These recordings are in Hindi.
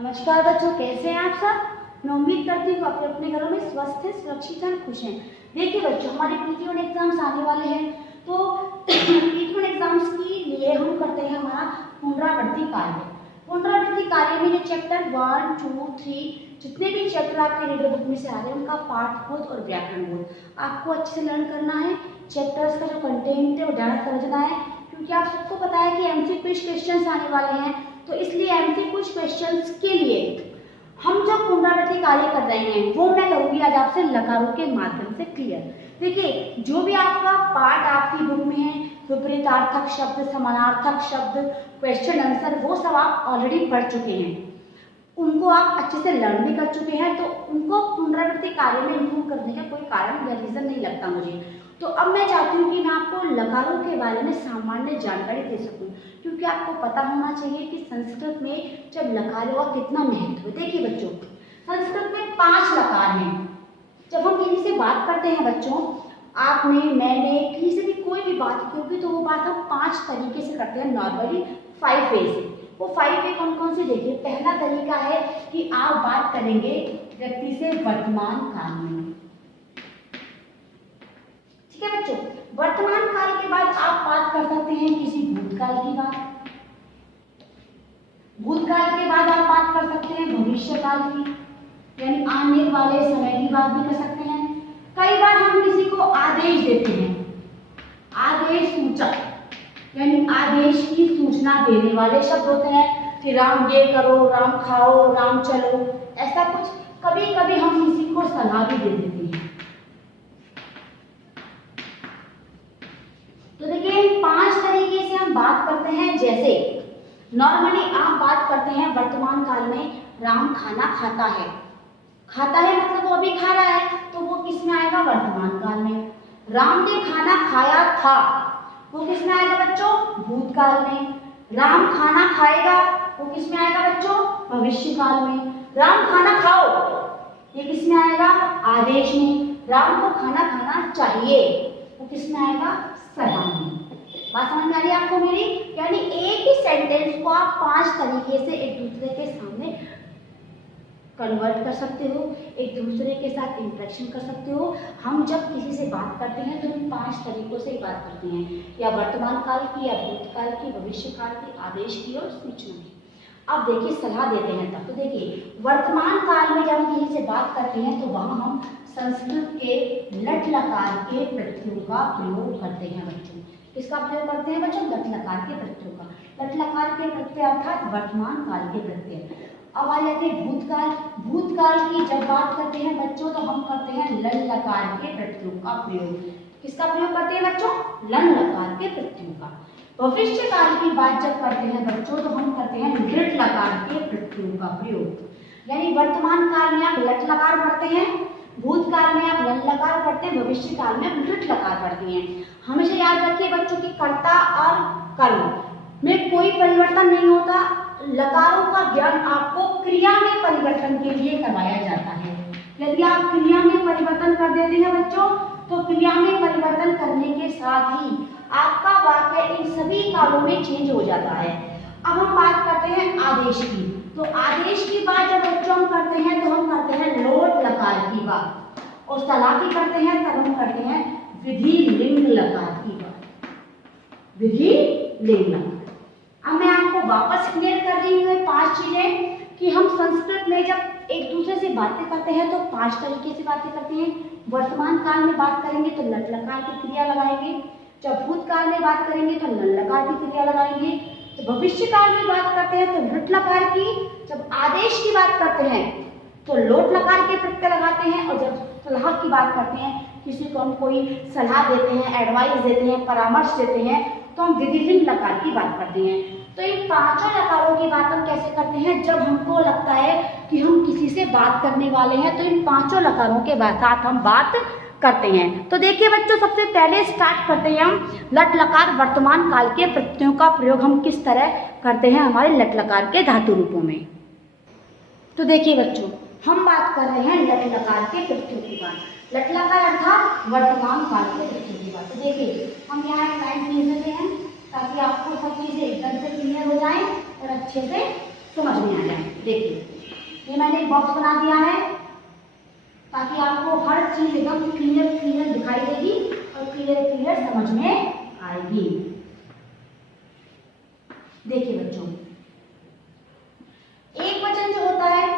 नमस्कार बच्चों, कैसे हैं आप सब। मैं उम्मीद करती हूँ आप अपने घरों में स्वस्थ हैं, सुरक्षित हैं, खुश हैं। देखिए बच्चों, हमारे PT1 एग्जाम्स आने वाले हैं, तो PT1 एग्जाम्स के लिए हम करते हैं हमारा पुनरावृत्ति कार्य। पुनरावृत्ति कार्य में जो चैप्टर 1, 2, 3 जितने भी चैप्टर आपके रीडर बुक में से आ रहे हैं उनका पाठबोध और व्याकरण बोध आपको अच्छे से लर्न करना है। चैप्टर्स का जो कंटेंट है वो ध्यान समझना है, क्योंकि आप सबको पता है कि MCQ क्वेश्चंस आने वाले हैं, तो इसलिए MCQ क्वेश्चंस के लिए हम जो पुनरावृत्ति कार्य कर रहे हैं वो मैं करूंगी आज आपसे लकारों के माध्यम से क्लियर। देखिए, जो भी आपका पार्ट आपकी बुक में है, विपरीतार्थक शब्द, समानार्थक शब्द, क्वेश्चन आंसर, वो सब आप ऑलरेडी पढ़ चुके हैं, उनको आप अच्छे से लर्न भी कर चुके हैं, तो उनको पुनरावृत्ति कार्य में इंक्लूड करने का कोई कारण या रीजन नहीं लगता मुझे। तो अब मैं चाहती हूँ कि मैं आपको लकारों के बारे में सामान्य जानकारी दे सकूँ, क्योंकि आपको पता होना चाहिए कि संस्कृत में जब लकारों का कितना महत्व है। देखिए बच्चों, संस्कृत में 5 लकार हैं। जब हम किसी से बात करते हैं बच्चों, आपने, मैंने, किसी से भी कोई भी बात की होगी, तो वो बात हम 5 तरीके से करते हैं, नॉर्मली 5 वे से। वो 5 वे कौन कौन से देखिए। पहला तरीका है कि आप बात करेंगे व्यक्ति से वर्तमान काल में। ठीक है बच्चों, वर्तमान काल के बाद आप बात कर सकते हैं किसी भूतकाल की बात। भूतकाल के बाद आप बात कर सकते हैं भविष्य काल की, यानी आने वाले समय की बात भी कर सकते हैं। कई बार हम किसी को आदेश देते हैं, आदेश सूचक, यानी आदेश की सूचना देने वाले शब्द होते हैं कि राम ये करो, राम खाओ, राम चलो, ऐसा कुछ। कभी कभी हम किसी को सलाह भी दे देते हैं। तो देखिए, 5 तरीके से हम बात करते हैं। जैसे नॉर्मली आप बात करते हैं वर्तमान काल में, राम खाना खाता है। खाता है मतलब वो अभी खा रहा है, तो वो किस में आएगा, वर्तमान काल में। राम ने खाना खाया था, वो किस में आएगा बच्चों, भूतकाल में। राम खाना खाएगा, वो किस में आएगा बच्चों, भविष्य काल में। राम खाना खाओ, ये किस में आएगा, आदेश में। राम को खाना खाना चाहिए, वो किस में आएगा, सलाह में। बात समझ में आ रही है आपको मेरी। यानी एक ही सेंटेंस को आप 5 तरीके से एक दूसरे के सामने कन्वर्ट कर सकते हो, एक दूसरे के साथ इंटरेक्शन कर सकते हो। हम जब किसी से बात करते हैं तो इन 5 तरीकों से बात करते हैं, या वर्तमान काल की, या भूतकाल की, भविष्य काल की, आदेश की और सूचना की। अब देखिए, सलाह देते हैं तब। तो देखिए, वर्तमान काल में जब हम किसी से बात करते हैं तो वहाँ हम संस्कृत के लट लकार के प्रत्ययों का प्रयोग करते हैं बच्चों। किसका प्रयोग करते हैं बच्चों, लट लकार के प्रत्ययों का। लट लकार के प्रत्यय अर्थात वर्तमान काल के प्रत्यय। अब आ जाते हैं भूतकाल। भूतकाल की जब बात करते हैं बच्चों तो हम करते हैं लन लकार के प्रत्ययों का प्रयोग। किसका प्रयोग करते हैं बच्चों, लन लकार के प्रत्ययों का। भविष्य काल की बात जब करते हैं बच्चों तो हम करते हैं लृट लकार के प्रत्ययों का प्रयोग। यानी वर्तमान काल में आप लट लकार पढ़ते हैं, भूतकाल में आप लन लकार पढ़ते हैं, भविष्य काल में आप लृट लकार पढ़ते हैं। हमेशा याद रखिए बच्चों की कर्ता और कर्म में कोई परिवर्तन नहीं होता। लकारों का ज्ञान आपको क्रिया में परिवर्तन के लिए करवाया जाता है। यदि आप क्रिया में परिवर्तन कर देते हैं बच्चों, तो क्रिया में परिवर्तन करने के साथ ही आपका वाक्य इन सभी कालों में चेंज हो जाता है। अब हम बात करते हैं आदेश की। तो आदेश की बात जब बच्चों हम करते हैं तो हम करते हैं लोट लकार की बात, और सलाह की करते हैं तब हम करते हैं विधि लिंग लकार की बात, विधि लिंग लकार। अब मैं आपको वापस क्लियर कर रही हूँ 5 चीजें कि हम संस्कृत में जब एक दूसरे से बातें करते हैं तो 5 तरीके से बातें करते हैं। वर्तमान काल में बात करेंगे तो लट लकार की क्रिया लगाएंगे, जब भूतकाल में बात करेंगे तो लन लकार की क्रिया लगाएंगे, जब भविष्य काल में बात करते हैं तो लृट लकार की, जब आदेश की बात करते हैं तो लोट लकार के प्रत्यय लगाते हैं, और जब सलाह की बात करते हैं, किसी को हम कोई सलाह देते हैं, एडवाइस देते हैं, परामर्श देते हैं, तो हम विधि लिंग लकार की बात करते हैं। तो इन 5 लकारों की बात हम कैसे करते हैं, जब हमको लगता है कि हम किसी से बात करने वाले हैं तो इन 5 लकारों के साथ हम बात करते हैं। तो देखिए बच्चों, सबसे पहले स्टार्ट करते हैं हम लट लकार वर्तमान काल के प्रत्ययों का प्रयोग हम किस तरह करते हैं हमारे लट लकार के धातु रूपों में। तो देखिए बच्चों, हम बात कर रहे हैं लट लकार के प्रत्ययों की बात। लट लकार अर्थात वर्तमान काल के प्रत्ययों की बात। तो देखिए, हम यहाँ एक लाइन खींच देते हैं ताकि आपको सब चीजें एकदम से क्लियर हो जाए और अच्छे से समझ में आ जाए। देखिए ये मैंने एक बॉक्स बना दिया है ताकि आपको हर चीज एकदम क्लियर क्लियर दिखाई देगी और क्लियर क्लियर समझ में आएगी। देखिए बच्चों, एक वचन जो होता है,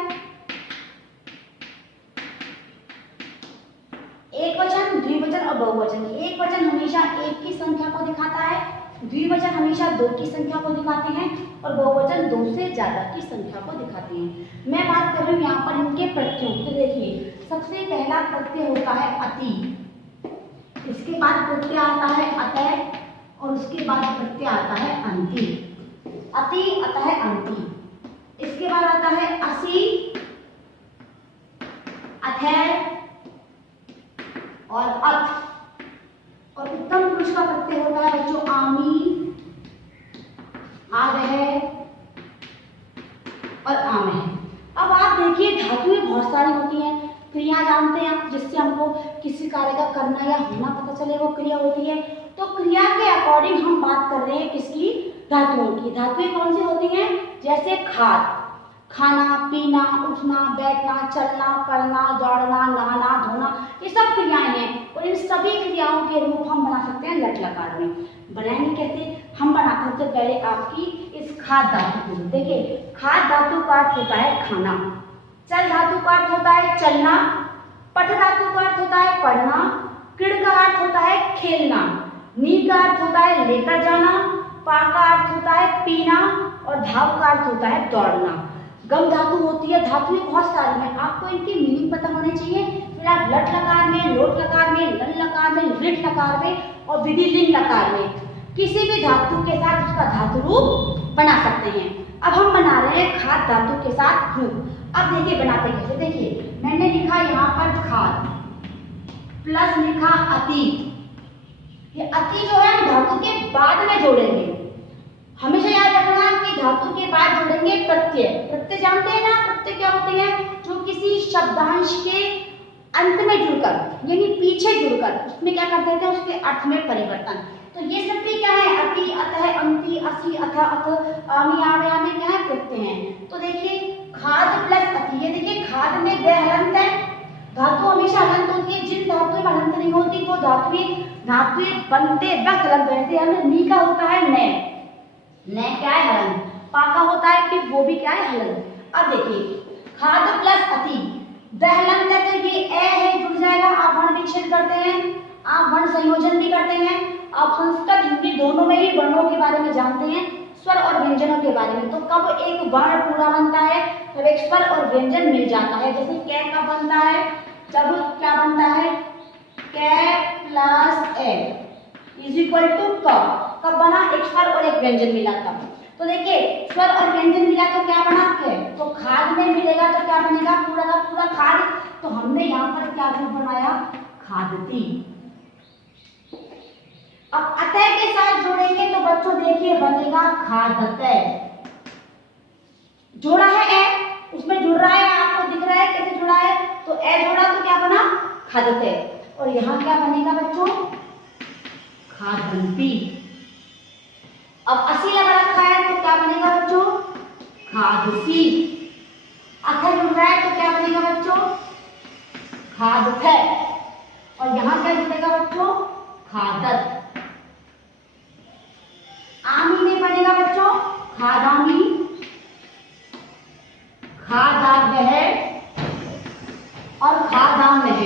एक वचन, द्विवचन और बहुवचन। एक वचन हमेशा एक की संख्या को दिखाता है, द्विवचन हमेशा दो की संख्या को दिखाते हैं और बहुवचन दो से ज्यादा की संख्या को दिखाते हैं। मैं बात कर रही हूँ यहाँ पर इनके प्रत्ययों की। तो देखिए सबसे पहला प्रत्यय होता है अति, इसके बाद प्रत्यय आता है अतः और उसके बाद प्रत्यय आता है अंति। अति, अतः, अंति। इसके बाद आता है असि, अथः और अथ। और उत्तम पुरुष का प्रत्यय होता है बच्चों आमी, आवह और आमह। अब आप देखिए धातुएं बहुत सारी होती हैं, क्रिया जानते हैं आप, जिससे हमको किसी कार्य का करना या होना पता चले वो क्रिया होती है। तो क्रिया के अकॉर्डिंग हम बात कर रहे हैं किसकी, धातुओं की। धातुएं कौन सी होती हैं, जैसे खाद, खाना, पीना, उठना, बैठना, चलना, पढ़ना, दौड़ना, नहाना, धोना, ये सब क्रियाएं हैं। और इन सभी क्रियाओं के रूप हम बना सकते हैं लट लकार में। बनाएंगे कैसे, हम बनाते हैं पहले आपकी इस खाद धातु को। देखिए खाद धातु का अर्थ होता है खाना, चल धातु का अर्थ होता है चलना, पठ धातु का अर्थ होता है पढ़ना, क्रीड़ का अर्थ होता है खेलना, नी का अर्थ होता है लेकर जाना, पा का अर्थ होता है पीना और धाव का अर्थ होता है दौड़ना। गम धातु होती है, धातुएं बहुत सारी हैं, आपको इनकी मीनिंग पता होने चाहिए। फिर आप लट लकार में, लोट लकार में, लल लकार में, लिट लकार में और विधिलिंग लकार में किसी भी धातु के साथ उसका धातु रूप बना सकते हैं। अब हम बना रहे हैं खाद धातु के साथ रूप। अब देखिए बनाते कैसे। देखिए मैंने लिखा यहाँ पर खाद प्लस लिखा अति। ये अति जो है धातु के बाद में जोड़ेंगे। हमेशा याद रखना कि धातु के बाद जोड़ेंगे प्रत्यय। प्रत्यय जानते हैं ना, प्रत्यय क्या होते हैं, जो किसी शब्दांश के अंत में जुड़कर यानी पीछे जुड़कर उसमें क्या कर देते हैं, उसके अर्थ में परिवर्तन। तो ये सब भी क्या है, अति, अतः, अंति, असि, अथ, अथ, आमी, आवे, आमे क्या है, प्रत्यय हैं। तो देखिए खाद प्लस अति, ये देखिए खाद में द हलंत है, धातु हमेशा हलंत होती है। जिन धातुओं में हलंत नहीं होती वो धातुएं बनते वक्त हलंत रहते हैं। हमें नी का होता है न क्या है हलंत, पा का होता है फिर वो भी क्या है हलंत। अब देखिए खाद प्लस अति, द हलंत है तो ये ए है, जुड़ जाएगा। आप वर्ण विच्छेद करते हैं, आप वर्ण संयोजन भी करते हैं, आप संस्कृत हिंदी दोनों में ही वर्णों के बारे में जानते हैं, स्वर और व्यंजनों के बारे में। तो कब एक वर्ण पूरा बनता है, तब एक स्वर और व्यंजन मिल जाता है। जैसे कै कब बनता है, जब क्या बनता है, K plus A is equal to कब बना, एक स्वर और एक व्यंजन मिला तब। तो देखिए स्वर और व्यंजन मिला तो क्या बना है, तो खाद में मिलेगा तो क्या बनेगा, पूरा का पूरा खाद। तो हमने यहाँ पर क्या रूप बनाया, खादती। अब अतः के साथ जोड़ेंगे तो बच्चों देखिए बनेगा खादतः। जोड़ा है ए, उसमें जुड़ रहा है, आपको दिख रहा है कैसे जुड़ा है, तो ए जोड़ा तो क्या बना, खादतः। और यहाँ क्या बनेगा बच्चों, खादंती। अब असी लगा रखा है तो क्या बनेगा बच्चों, खादसी। अथ जुड़ रहा है तो क्या बनेगा बच्चों, खादथ। और यहाँ क्या जुड़ेगा बच्चों, खादत। आमी में बनेगा बच्चों खादामी, खादावह और खादामह।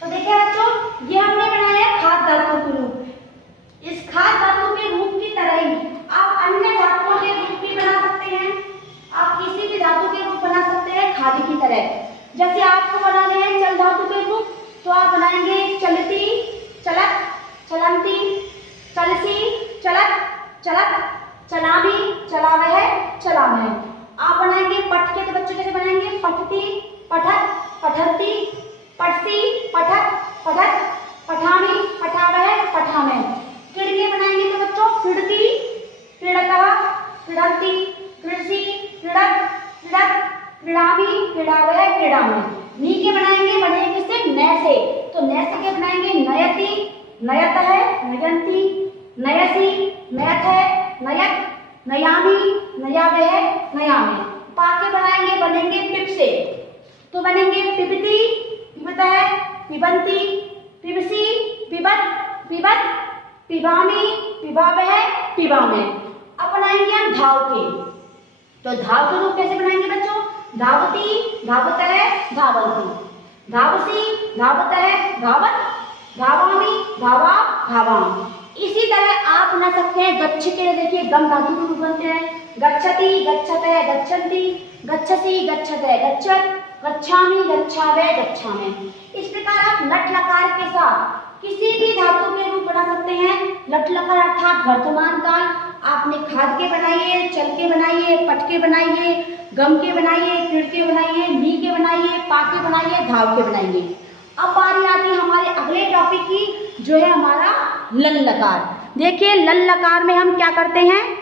तो देखिए बच्चों ये हमने बनाया है खाद धातु के रूप। इस खाद धातु के रूप की तरह ही आप अन्य धातुओं के रूप भी बना सकते हैं। आप किसी भी धातु के रूप बना सकते हैं खादी की तरह। जैसे आपको बनाने हैं चल धातु के रूप, तो आप बनाएंगे चलती, चलत, चलंती, चलसी, चलत, चलत, चलामी, चलावह, चलामह। आप बनाएंगे पठ के, तो बच्चों कैसे बनाएंगे, पठती, पठत, पठती, पठसी, पठत, पठत, पठामी, पठावह, पठामह। क्रीड़ के बनाएंगे तो बच्चों क्रीड़ती, क्रीड़तः, क्रीड़न्ति, क्रीड़सी, क्रीड़त, क्रीड़त, क्रीड़ामी, क्रीड़ावह, क्रीड़ामह। नी के बनाएंगे, बनेंगे सिर्फ न से, तो न से के बनाएंगे नयति, नयतः, नयन्ति, नयसी, नयथ, नयत, नयामी, नयावह, नयामे। पा के बनाएंगे, बनेंगे पिप से, तो बनेंगे पिबती, पिबतः, पिबंती, पिबसी, पिबत, पिबत, पिबामी, पिबावह, पिबामे। अब बनाएंगे हम धाव के, तो धाव के रूप कैसे बनाएंगे बच्चों? धावती, धावतः, धावंती, धावसी, धावतः, धावत, धावामी, धावा, धावाम। इसी तरह आप बना सकते हैं गच्छ के लिए। देखिए गम धातु के रूप बनते हैं, गच्छति, गच्छतः, गच्छन्ति, गच्छसि, गच्छतः, गच्छत, गच्छामि, गच्छावह, गच्छामि। इस प्रकार आप लट लकार के साथ किसी भी धातु के रूप बना सकते हैं। लट लकार अर्थात वर्तमान काल। आपने खाद के बनाइए, चल के बनाइए, पट के बनाइए, गम के बनाइए, किड़ के बनाइए, नी के बनाइए, पा के बनाइए, धाव के बनाइए। अब बारी आती है हमारे अगले टॉपिक की, जो है हमारा लल लकार। देखिए लल लकार में हम क्या करते हैं?